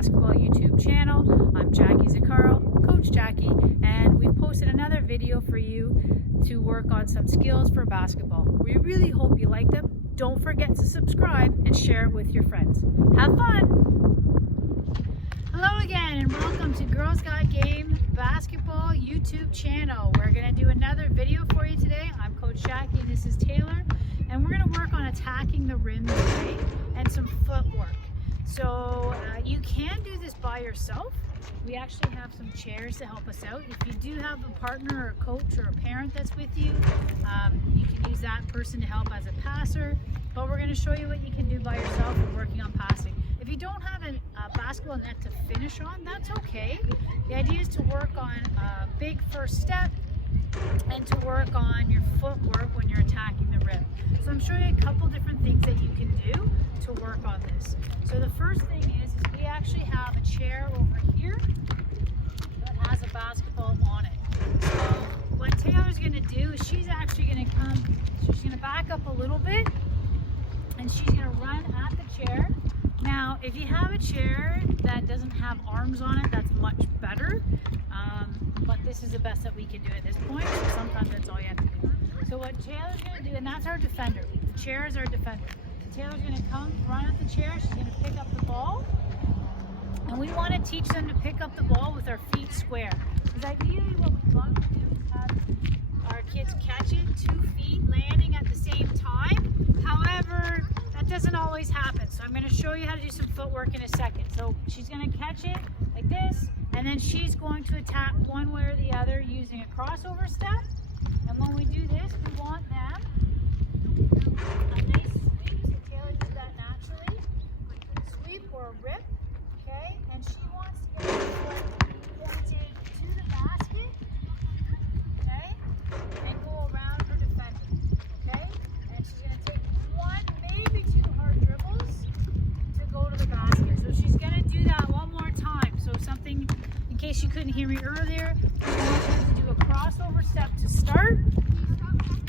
Basketball YouTube channel. I'm Jackie Zaccaro, Coach Jackie, and we've posted another video for you to work on some skills for basketball. We really hope you like them. Don't forget to subscribe and share it with your friends. Have fun! Hello again and welcome to Girls Got Game Basketball YouTube channel. We're going to do another video for you today. I'm Coach Jackie and this is Taylor, and we're going to work on attacking the rim today and some footwork. So you can do this by yourself. We actually have some chairs to help us out. If you do have a partner or a coach or a parent that's with you, you can use that person to help as a passer. But we're going to show you what you can do by yourself and working on passing. If you don't have a basketball net to finish on, that's okay. The idea is to work on a big first step and to work on your footwork when you're attacking the rim. So I'm showing you a couple different things that you can do to work on this. So the first thing is we actually have a chair over here that has a basketball on it. So what Taylor's going to do is she's actually going to back up a little bit and she's going to run at the chair. Now, if you have a chair that doesn't have arms on it, that's much better. But this is the best that we can do at this point. So sometimes that's all you have to do. So what Taylor's going to do, and that's our defender. The chair is our defender. So Taylor's going to come run at the chair. She's going to pick up the ball. And we want to teach them to pick up the ball with our feet square. Because ideally what we love to do is have our kids catch it 2 feet landing at the same time. However, that doesn't always happen. So I'm going to show you how to do some footwork in a second. So she's going to catch it like this, and then she's going to attack one way or the other using a crossover step. And when we do this, we want them a nice sweep. So Taylor does that naturally. Sweep or a rip, okay? And she wants to get her foot pointed to the basket, okay? And go around her defender, okay? And she's going to take one, maybe 2 hard dribbles to go to the basket. So she's going to do that one more time. So something, in case you couldn't hear me earlier, we want her to do a crossover step to start.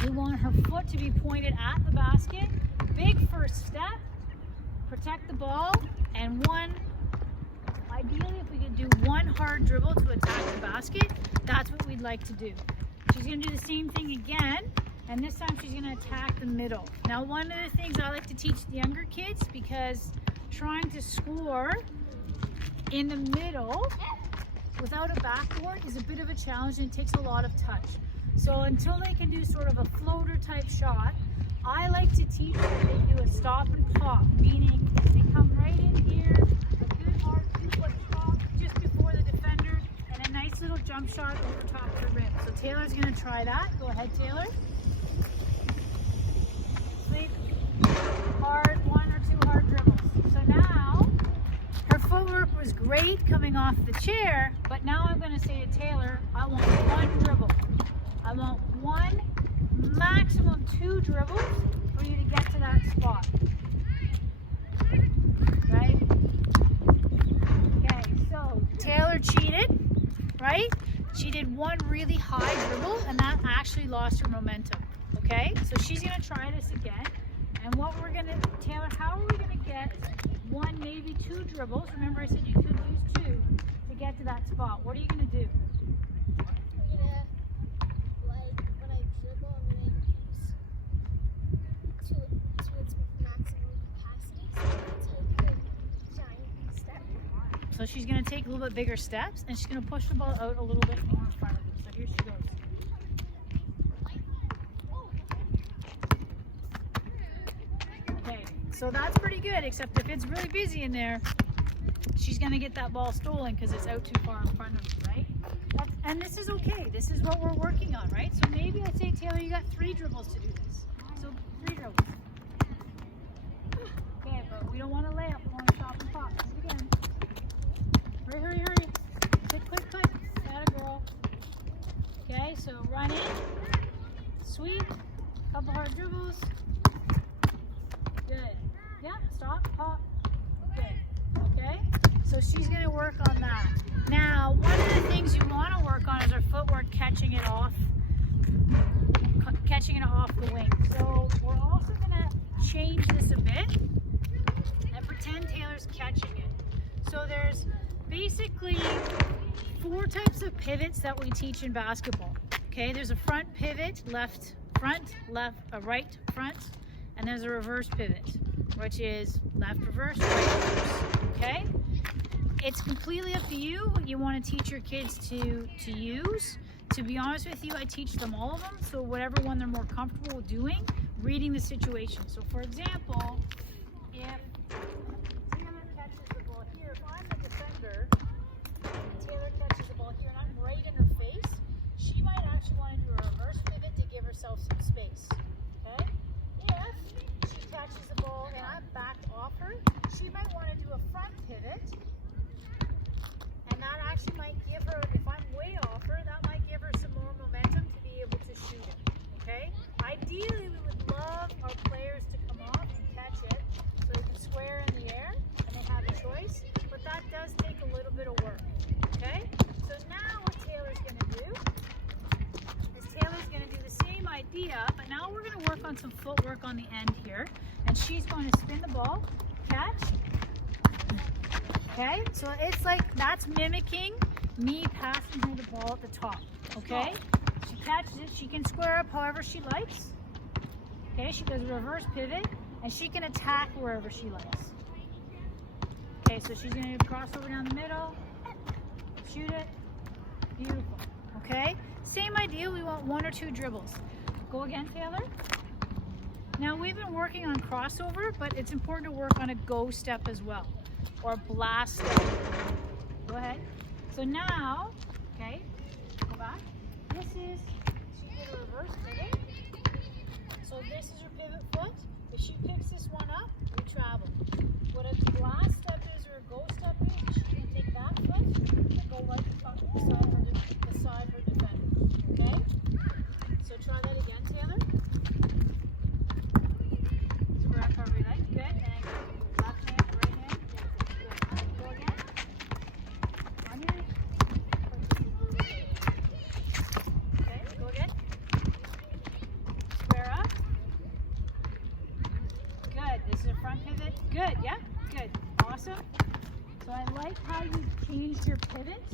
We want her foot to be pointed at the basket. Big first step, protect the ball, and ideally if we could do one hard dribble to attack the basket, that's what we'd like to do. She's going to do the same thing again, and this time she's going to attack the middle. Now, one of the things I like to teach the younger kids, because trying to score in the middle without a backboard is a bit of a challenge and it takes a lot of touch. So until they can do sort of a floater type shot, I like to teach them they do a stop and pop, meaning they come right in here, a good hard 2-foot stop just before the defender, and a nice little jump shot over top of the rim. So Taylor's going to try that. Go ahead, Taylor. Sweep, hard 1 or 2 hard dribbles. So now her footwork was great coming off the chair, but now I'm going to say to Taylor, I want 1 dribble. I want 1, maximum 2 dribbles for you to get to that spot. Right? Okay, so Taylor cheated, right? She did 1 really high dribble and that actually lost her momentum. Okay, so she's going to try this again. And what we're going to, Taylor, how are we going to get 1, maybe 2 dribbles? Remember I said you could use 2 to get to that spot. What are you going to do? So she's going to take a little bit bigger steps and she's going to push the ball out a little bit more in front of her. So here she goes. Okay, so that's pretty good, except if it's really busy in there, she's going to get that ball stolen because it's out too far in front of her, right? And this is okay. This is what we're working on, right? So maybe I say, Taylor, you got 3 dribbles to do this. So 3 dribbles. Okay, but we don't want to lay up. We want to stop and pop. Do it again. Hurry, hurry, hurry. Quick. Atta girl. Okay, so run in. Sweep. Couple hard dribbles. Good. Yeah, stop, pop. Good. Okay, so she's going to work on that. Now, one of the things you want to work on is her footwork catching it off the wing. So we're also going to change this a bit and pretend Taylor's catching it. So there's basically 4 types of pivots that we teach in basketball. Okay, there's a front pivot, left front, right front, and there's a reverse pivot, which is left reverse, right reverse. Okay, it's completely up to you what you want to teach your kids to use. To be honest with you, I teach them all of them, so whatever one they're more comfortable doing, reading the situation. So for example, if Taylor catches the ball here, if I'm the defender, and Taylor catches the ball here and I'm right in her face, she might actually want to do a reverse pivot to give herself some space. Okay? If she catches the ball and I'm backed off her, she might want to do a front pivot, and that actually might give her, if I'm way off her, that might give her some more momentum to be able to shoot it. Okay? Ideally, we would love our players to come off and catch it so they can square in the air and they have a choice, but that does take a little bit of work. Okay? So now what Taylor's going to do is Taylor's going to do the same idea, but now we're going to work on some footwork on the end here, and she's going to spin the ball, catch. Okay? So it's like that's mimicking me passing her the ball at the top. Okay? She catches it, she can square up however she likes. Okay, she does a reverse pivot, and she can attack wherever she likes. Okay, so she's going to cross over down the middle, shoot it, beautiful. Okay, same idea, we want 1 or 2 dribbles. Go again, Taylor. Now we've been working on crossover, but it's important to work on a go step as well, or blast step. Go ahead. So now, okay, go back. This is, she did a reverse pivot. So this is her pivot foot. If she picks this one up, we travel. What a blast step is or a go step is, she can take that foot and go right beside her defender. Okay? So try that again, Taylor. Square up however you like. Good. And left hand, right hand. Good. Go again. On your okay, go again. Square up. Good. This is a front pivot. Good. Yeah. Good. Awesome. So I like how you changed your pivots,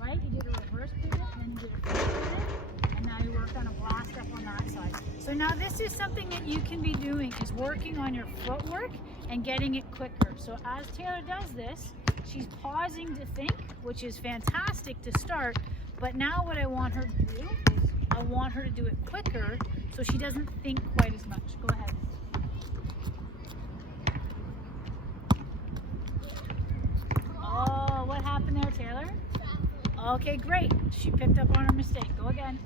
right? You did a reverse pivot, and then you did a front pivot, and now you worked on a blast up on that side. So now this is something that you can be doing, is working on your footwork and getting it quicker. So as Taylor does this, she's pausing to think, which is fantastic to start, but now what I want her to do is I want her to do it quicker so she doesn't think quite as much. Go ahead. Oh, what happened there, Taylor? Okay, great. She picked up on her mistake. Go again.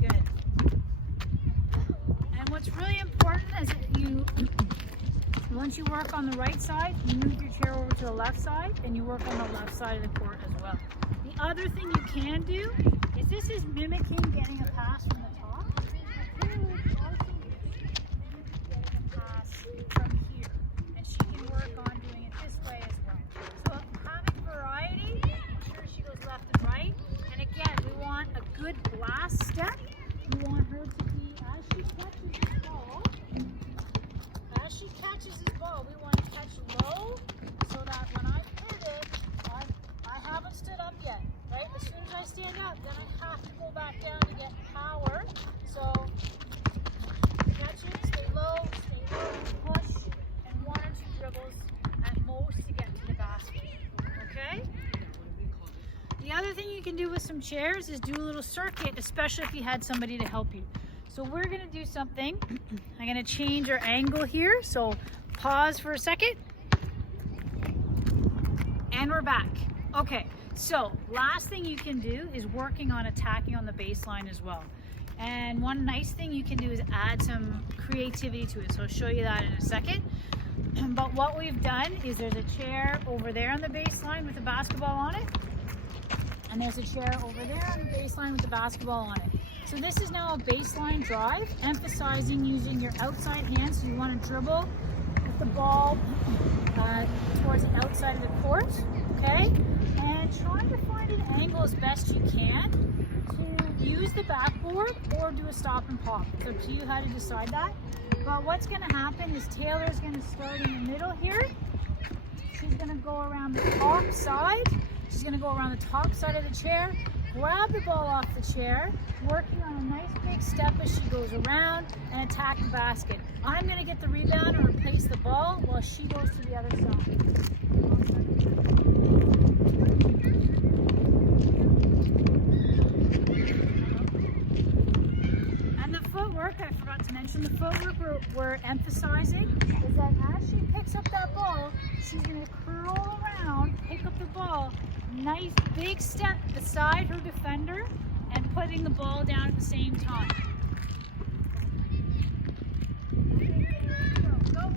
Good. And what's really important is that you, once you work on the right side, you move your chair over to the left side, and you work on the left side of the court as well. The other thing you can do is this is mimicking getting a pass from the top. But you would also mimic getting a pass from here. And she can work on doing it this way as well. So having variety, making sure she goes left and right. And again, we want a good blast step. We want her to be, as she catches this ball, we want to catch low so that when I pivot, I haven't stood up yet, right? As soon as I stand up, then I have to go back down to get power. So catch it, stay low, push, and 1 or 2 dribbles at most to get to the basket, okay? The other thing you can do with some chairs is do a little circuit, especially if you had somebody to help you. So we're gonna do something. I'm gonna change our angle here, so pause for a second. And we're back. Okay, so last thing you can do is working on attacking on the baseline as well. And one nice thing you can do is add some creativity to it. So I'll show you that in a second. But what we've done is there's a chair over there on the baseline with a basketball on it. And there's a chair over there on the baseline with the basketball on it. So this is now a baseline drive, emphasizing using your outside hands. So you want to dribble with the ball towards the outside of the court, okay? And trying to find an angle as best you can to use the backboard or do a stop and pop. It's up to you how to decide that. But what's going to happen is Taylor's going to start in the middle here. She's going to go around the top side. She's going to go around the top side of the chair, grab the ball off the chair, working on a nice big step as she goes around and attack the basket. I'm going to get the rebound and replace the ball while she goes to the other side. I forgot to mention the footwork we're emphasizing is that as she picks up that ball, she's going to curl around, pick up the ball, nice big step beside her defender, and putting the ball down at the same time. Go.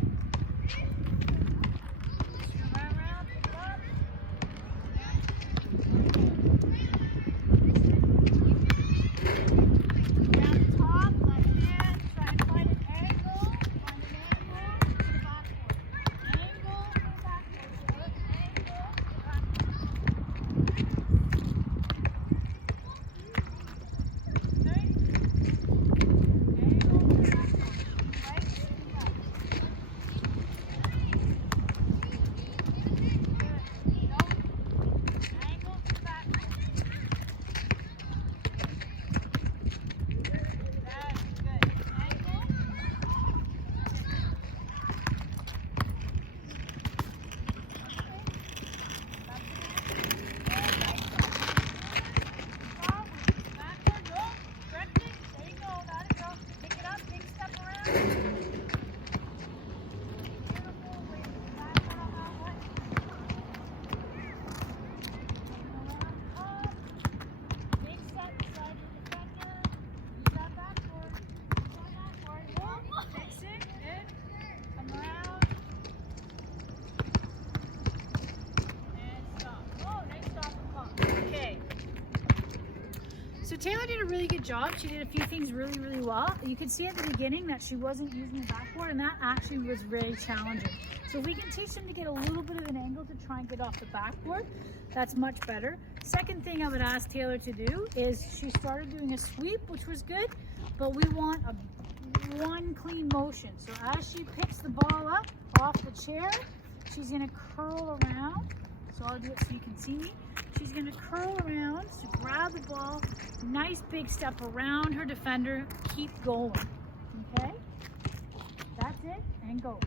So Taylor did a really good job. She did a few things really, really well. You could see at the beginning that she wasn't using the backboard, and that actually was very challenging. So if we can teach them to get a little bit of an angle to try and get off the backboard, that's much better. Second thing I would ask Taylor to do is she started doing a sweep, which was good, but we want one clean motion. So as she picks the ball up off the chair, she's gonna curl around. So I'll do it so you can see me. She's going to curl around, so grab the ball, nice big step around her defender, keep going, okay? That's it, and go.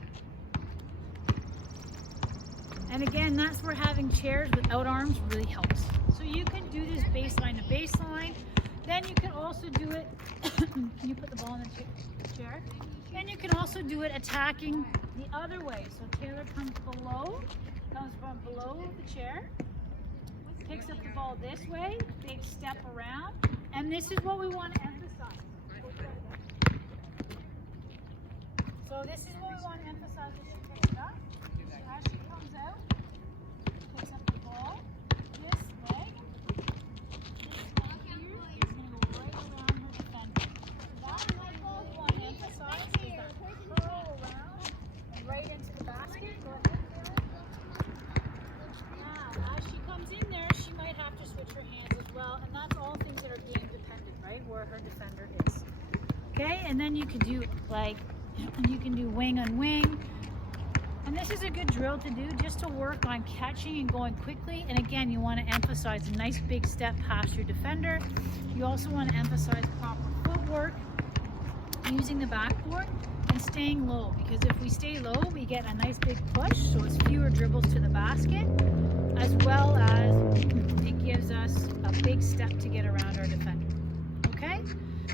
And again, that's where having chairs without arms really helps. So you can do this baseline to baseline, then you can also do it, can you put the ball in the chair? Then you can also do it attacking the other way. So Taylor comes from below the chair, picks up the ball this way, big step around, and this is what we want to emphasize. So this is what we want to emphasize as she picks it up. So as she comes out, picks up the ball this way. This leg here is going to go right around her defender. That level we want to emphasize is that curl around and right into the basket. Go ahead. And that's all things that are game dependent, right? Where her defender is. Okay, and then you can do wing on wing. And this is a good drill to do just to work on catching and going quickly. And again, you want to emphasize a nice big step past your defender. You also want to emphasize proper footwork, using the backboard, and staying low. Because if we stay low, we get a nice big push, so it's fewer dribbles to the basket, as well as it gives us a big step to get around our defender. Okay?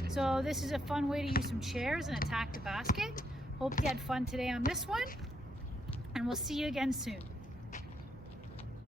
So this is a fun way to use some chairs and attack the basket. Hope you had fun today on this one, and we'll see you again soon.